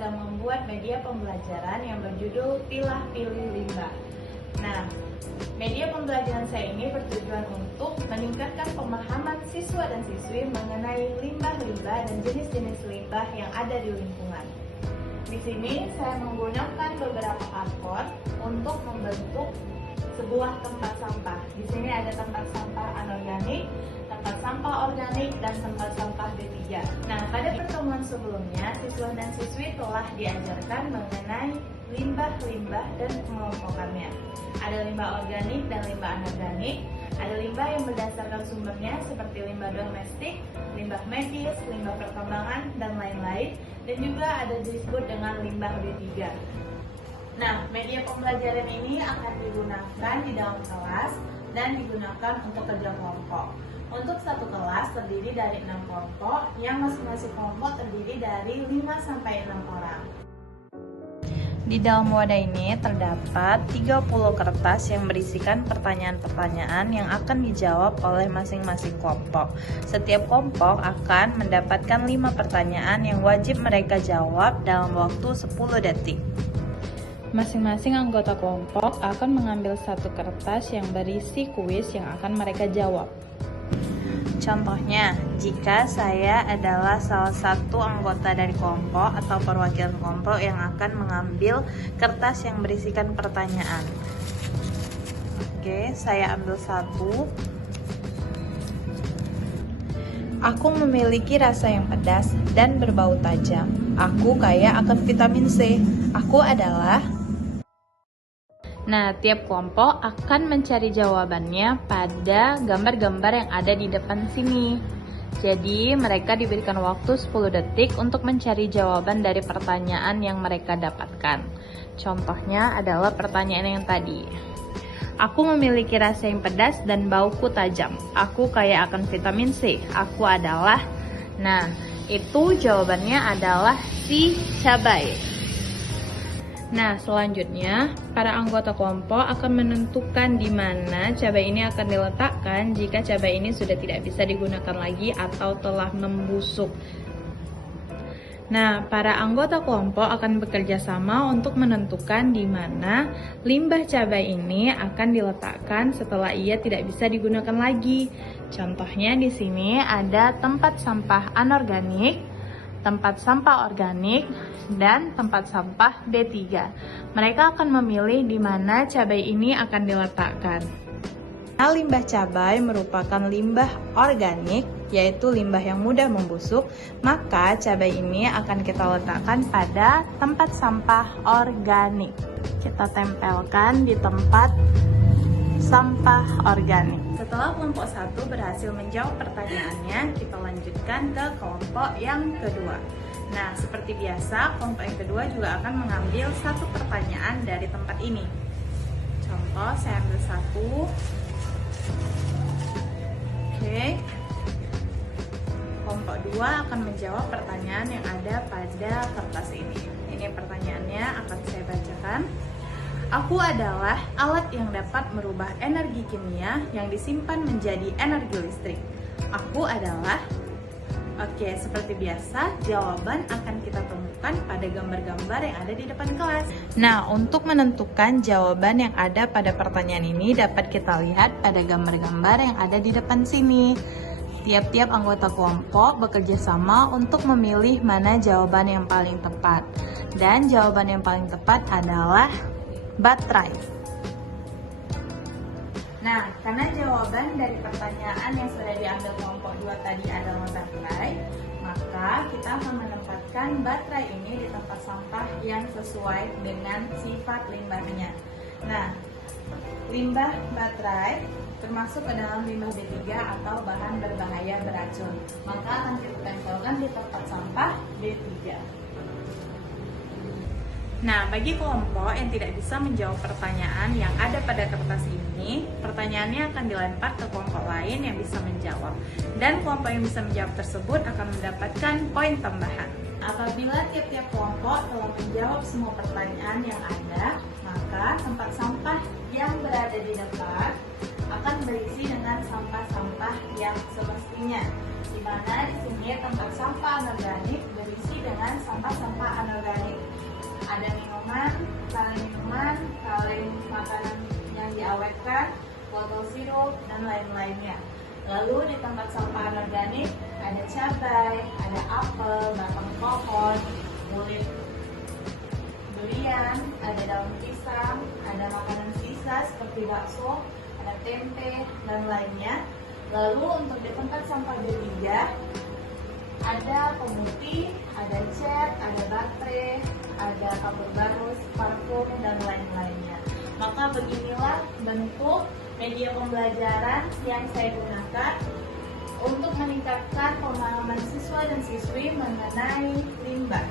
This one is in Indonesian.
sedang membuat media pembelajaran yang berjudul Pilah Pilih Limbah. Nah, media pembelajaran saya ini bertujuan untuk meningkatkan pemahaman siswa dan siswi mengenai limbah-limbah dan jenis-jenis limbah yang ada di lingkungan. Di sini saya menggunakan beberapa karton untuk membentuk sebuah tempat sampah. Di sini ada tempat sampah anorganik, tempat sampah organik, dan tempat sampah B3. Nah, pada pertemuan sebelumnya, siswa dan siswi telah diajarkan mengenai limbah-limbah dan pengelompokannya. Ada limbah organik dan limbah anorganik. Ada limbah yang berdasarkan sumbernya seperti limbah domestik, limbah medis, limbah pertambangan, dan lain-lain. Dan juga ada disebut dengan limbah B3. Nah, media pembelajaran ini akan digunakan di dalam kelas dan digunakan untuk kerja kelompok. Untuk satu kelas terdiri dari 6 kelompok, yang masing-masing kelompok terdiri dari 5-6 orang. Di dalam wadah ini terdapat 30 kertas yang berisikan pertanyaan-pertanyaan yang akan dijawab oleh masing-masing kelompok. Setiap kelompok akan mendapatkan 5 pertanyaan yang wajib mereka jawab dalam waktu 10 detik. Masing-masing anggota kelompok akan mengambil satu kertas yang berisi kuis yang akan mereka jawab. Contohnya, jika saya adalah salah satu anggota dari kelompok atau perwakilan kelompok yang akan mengambil kertas yang berisikan pertanyaan. Oke, saya ambil satu. Aku memiliki rasa yang pedas dan berbau tajam. Aku kaya akan vitamin C. Aku adalah... Nah, tiap kelompok akan mencari jawabannya pada gambar-gambar yang ada di depan sini. Jadi, mereka diberikan waktu 10 detik untuk mencari jawaban dari pertanyaan yang mereka dapatkan. Contohnya adalah pertanyaan yang tadi. Aku memiliki rasa yang pedas dan bauku tajam. Aku kaya akan vitamin C. Aku adalah... Nah, itu jawabannya adalah si cabai. Nah, selanjutnya, para anggota kelompok akan menentukan di mana cabai ini akan diletakkan jika cabai ini sudah tidak bisa digunakan lagi atau telah membusuk. Nah, para anggota kelompok akan bekerja sama untuk menentukan di mana limbah cabai ini akan diletakkan setelah ia tidak bisa digunakan lagi. Contohnya di sini ada tempat sampah anorganik, tempat sampah organik, dan tempat sampah B3. Mereka akan memilih di mana cabai ini akan diletakkan. Nah, limbah cabai merupakan limbah organik, yaitu limbah yang mudah membusuk, maka cabai ini akan kita letakkan pada tempat sampah organik. Kita tempelkan di tempat sampah organik. Setelah kelompok 1 berhasil menjawab pertanyaannya, kita lanjutkan ke kelompok yang kedua. Nah, seperti biasa, kelompok yang kedua juga akan mengambil satu pertanyaan dari tempat ini. Contoh, saya ambil satu. Oke. Kelompok 2 akan menjawab pertanyaan yang ada pada kertas ini. Ini pertanyaannya akan saya bacakan. Aku adalah alat yang dapat merubah energi kimia yang disimpan menjadi energi listrik. Aku adalah... Oke, seperti biasa, jawaban akan kita temukan pada gambar-gambar yang ada di depan kelas. Nah, untuk menentukan jawaban yang ada pada pertanyaan ini dapat kita lihat pada gambar-gambar yang ada di depan sini. Tiap-tiap anggota kelompok bekerja sama untuk memilih mana jawaban yang paling tepat. Dan jawaban yang paling tepat adalah baterai. Nah, karena jawaban dari pertanyaan yang sudah diambil kelompok 2 tadi adalah baterai, maka kita akan menempatkan baterai ini di tempat sampah yang sesuai dengan sifat limbahnya. Nah, limbah baterai termasuk ke dalam limbah B3 atau bahan berbahaya beracun. Maka akan kita tempelkan di tempat sampah B3. Nah, bagi kelompok yang tidak bisa menjawab pertanyaan yang ada pada kertas ini, pertanyaannya akan dilempar ke kelompok lain yang bisa menjawab. Dan kelompok yang bisa menjawab tersebut akan mendapatkan poin tambahan. Apabila tiap-tiap kelompok telah menjawab semua pertanyaan yang ada, maka tempat sampah yang berada di depan akan berisi dengan sampah-sampah yang semestinya. Di mana di sini tempat sampah anorganik berisi dengan dengan sampah-sampah anorganik. Ada minuman, kaleng makanan yang diawetkan, botol sirup, dan lain-lainnya. Lalu di tempat sampah anorganik ada cabai, ada apel, batang pohon, kulit durian, ada daun pisang, ada makanan sisa seperti bakso, ada tempe, dan lainnya. Lalu untuk di tempat sampah bertiga ada pemutih, ada cat, ada baterai, ada kapur barus, parfum, dan lain-lainnya. Maka beginilah bentuk media pembelajaran yang saya gunakan untuk meningkatkan pemahaman siswa dan siswi mengenai limbah.